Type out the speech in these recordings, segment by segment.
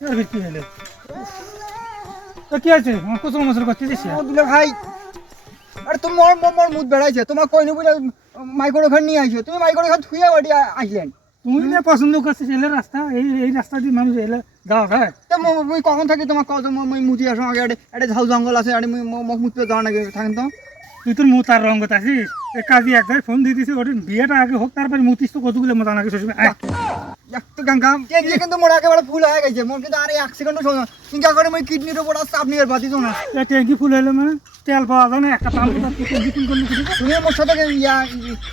এর কি হলো তো কি আছে কুচুর মুচুর করতেছিস দুলে ভাই আরে তুমি মোর মোর মুদ বেড়াইছে তোমার কইনি বুঝা মাইক্রো ঘর নিয়ে আইছো তুমি মাইক্রো ঘর থুয়ে বাড়ি আসলেন তুমি যে পছন্দ করছিস এলে রাস্তা এই রাস্তা দিয়ে মানুষ এলে যাওয়া যায় তো মুই কখন থাকি তোমার কত মুই মুতি আসো আগে একটা ঝাউ জঙ্গল আছে আরে মুই মুখ মুততে যাওয়া নাকি থাকেন তো তুই তোর মুখ আর রঙত আছিস এ কাজী এক জায়গায় ফোন দিয়ে দিছিস ওটা বিয়েটা আগে হোক তারপরে মুতিস তো কতগুলো মতো নাকি শ্বশুর একটু গাঙ্গাম টেকলে কিন্তু মোর একেবারে ফুল হয়ে গেছে মোর কিন্তু আর 1 সেকেন্ডও সময় চিন্তা করে মই কিডনির উপর চাপ নিয়ে পাচ্ছি না ট্যাঙ্কি ফুল হলো মানে তেল পাওয়া যায় না একটা পাম্প ট্যাঙ্কি ফুল করলে কিছু তুমি মোর সাথে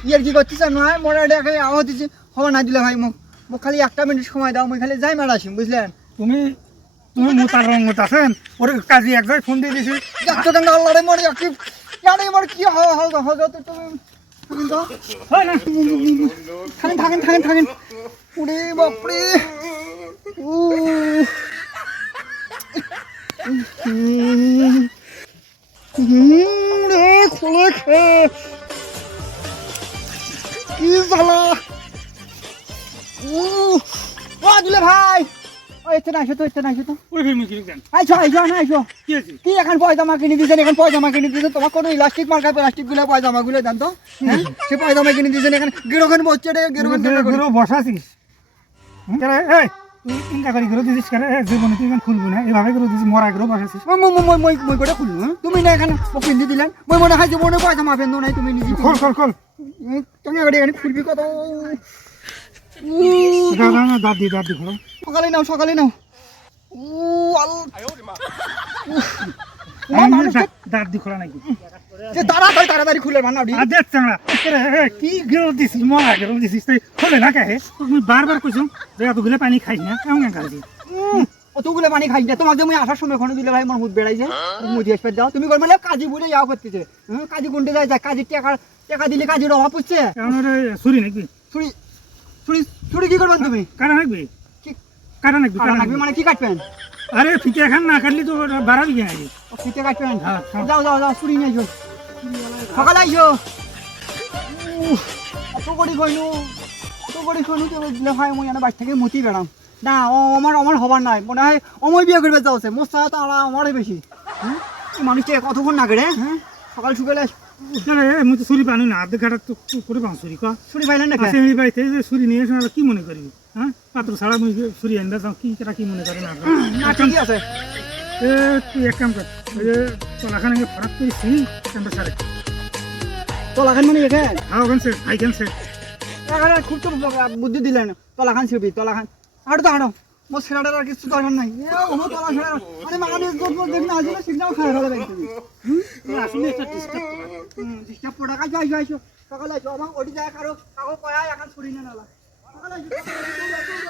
ইয়ার কি করছিস নয় মোর এটা আওয়াজ দিচ্ছি খবর না দিলে ভাই মোক মোক খালি 1 মিনিট সময় দাও মই খালি যাই মার আসি বুঝলেন তুমি তুমি মোতার রঙত আছেন ওর কাজী এক জায়গায় ফোন দিয়ে দিছিস একটু গাঙ্গা আল্লাহরে মোর একটু জানি মোর কি হবে তো তুমি তো হয় না থাকেন উড়ে বাপরে খোলে খে কি জ্বালা দিলে ভাই এতে না তো ওই ফিল্ম কিনে দেন আইসো কি আছে কি এখন পয়জামা কিনে দিয়েছেন এখন পয়জামা কিনে দিয়েছেন তোমার কোনো ইলাস্টিক মার্কা প্লাস্টিক গুলো পয়জামা গুলো দেন তো হ্যাঁ সে পয়জামা কিনে দিয়েছেন এখন গেরোখান বসছে রে গেরো বসাছিস এই তুই ইনকা করে গেরো দিছিস কেন জীবনে তুই খুলবি না এইভাবে গেরো দিছিস মরা গেরো বসাছিস মই করে খুলু তুমি না এখানে কিনে দিলেন মই মনে হয় জীবনে পয়জামা পেন্দো নাই তুমি নিজে খোল তুমি আগে এখানে খুলবি কত দাদি খোলো সকালে নাও দাদি খোলা নাকি তাড়াতাড়ি খুলে বানাও দেখছ না কি গেরো দিছিস মরা গেরো দিছিস তুই খোলে না কে তুমি বারবার কইছো যে এতগুলো পানি খাই না কেমন খাইছি অতগুলো পানি খাই না তোমাকে আমি আসার সময় ওখানে দিলে ভাই আমার মুখ বেড়াইছে মুদি আসবে দাও তুমি করবে কাজী বলে যাও করতেছে কাজী কোনটা যায় কাজী টাকা দিলে কাজীর অভাব হচ্ছে ছুরি নাকি ছুরি কি করবেন তুমি কাটা নাকবি মানে কি কাটবেন আরে ফিতে এখন না কাটলি তো বাড়াবি কেন ফিতে কাটবেন যাও ছুরি নিয়ে আইসো সকালে আইসো অত করি কইনু দিলে ভাই মই বাড়ি থেকে মতি বেড়াম না আমার হবার নাই মনে হয় অময় বিয়ে করবে যাচ্ছে মোর ছাড়া তো আমারই বেশি মানুষটা কতক্ষণ না করে হ্যাঁ সকালে আমি তো ছুরি পানি না আধে ঘাটা তো করে পাও ছুরি পাইলেন না বাড়িতে যে ছুরি নিয়ে এসে কি মনে করবি হ্যাঁ পাত্র ছাড়া মুই ছুরি আনতে যাও কি মনে করে না ঠিক আছে তুই এক কাম কর ওই যে তলাখান ফরাক করে শুনি কেমন সারে তলাখান মানে এখানে হ্যাঁ ওখান সে ভাইখান সে খুব তো বুদ্ধি দিলেন তলাখান ছিড়বি তলাখান হাঁটো মোর ছেড়াটার আর কিছু দরকার নাই তলা ছেড়া মানে মানুষ দেখি না আসলে সিগনাল খাই ফেলে আসলে একটা ডিস্টার্ব পড়া আইসো সকালে আইসো আমার ওটি যায় কারো কয়া এখন ছুরি না নালা সকালে আইসো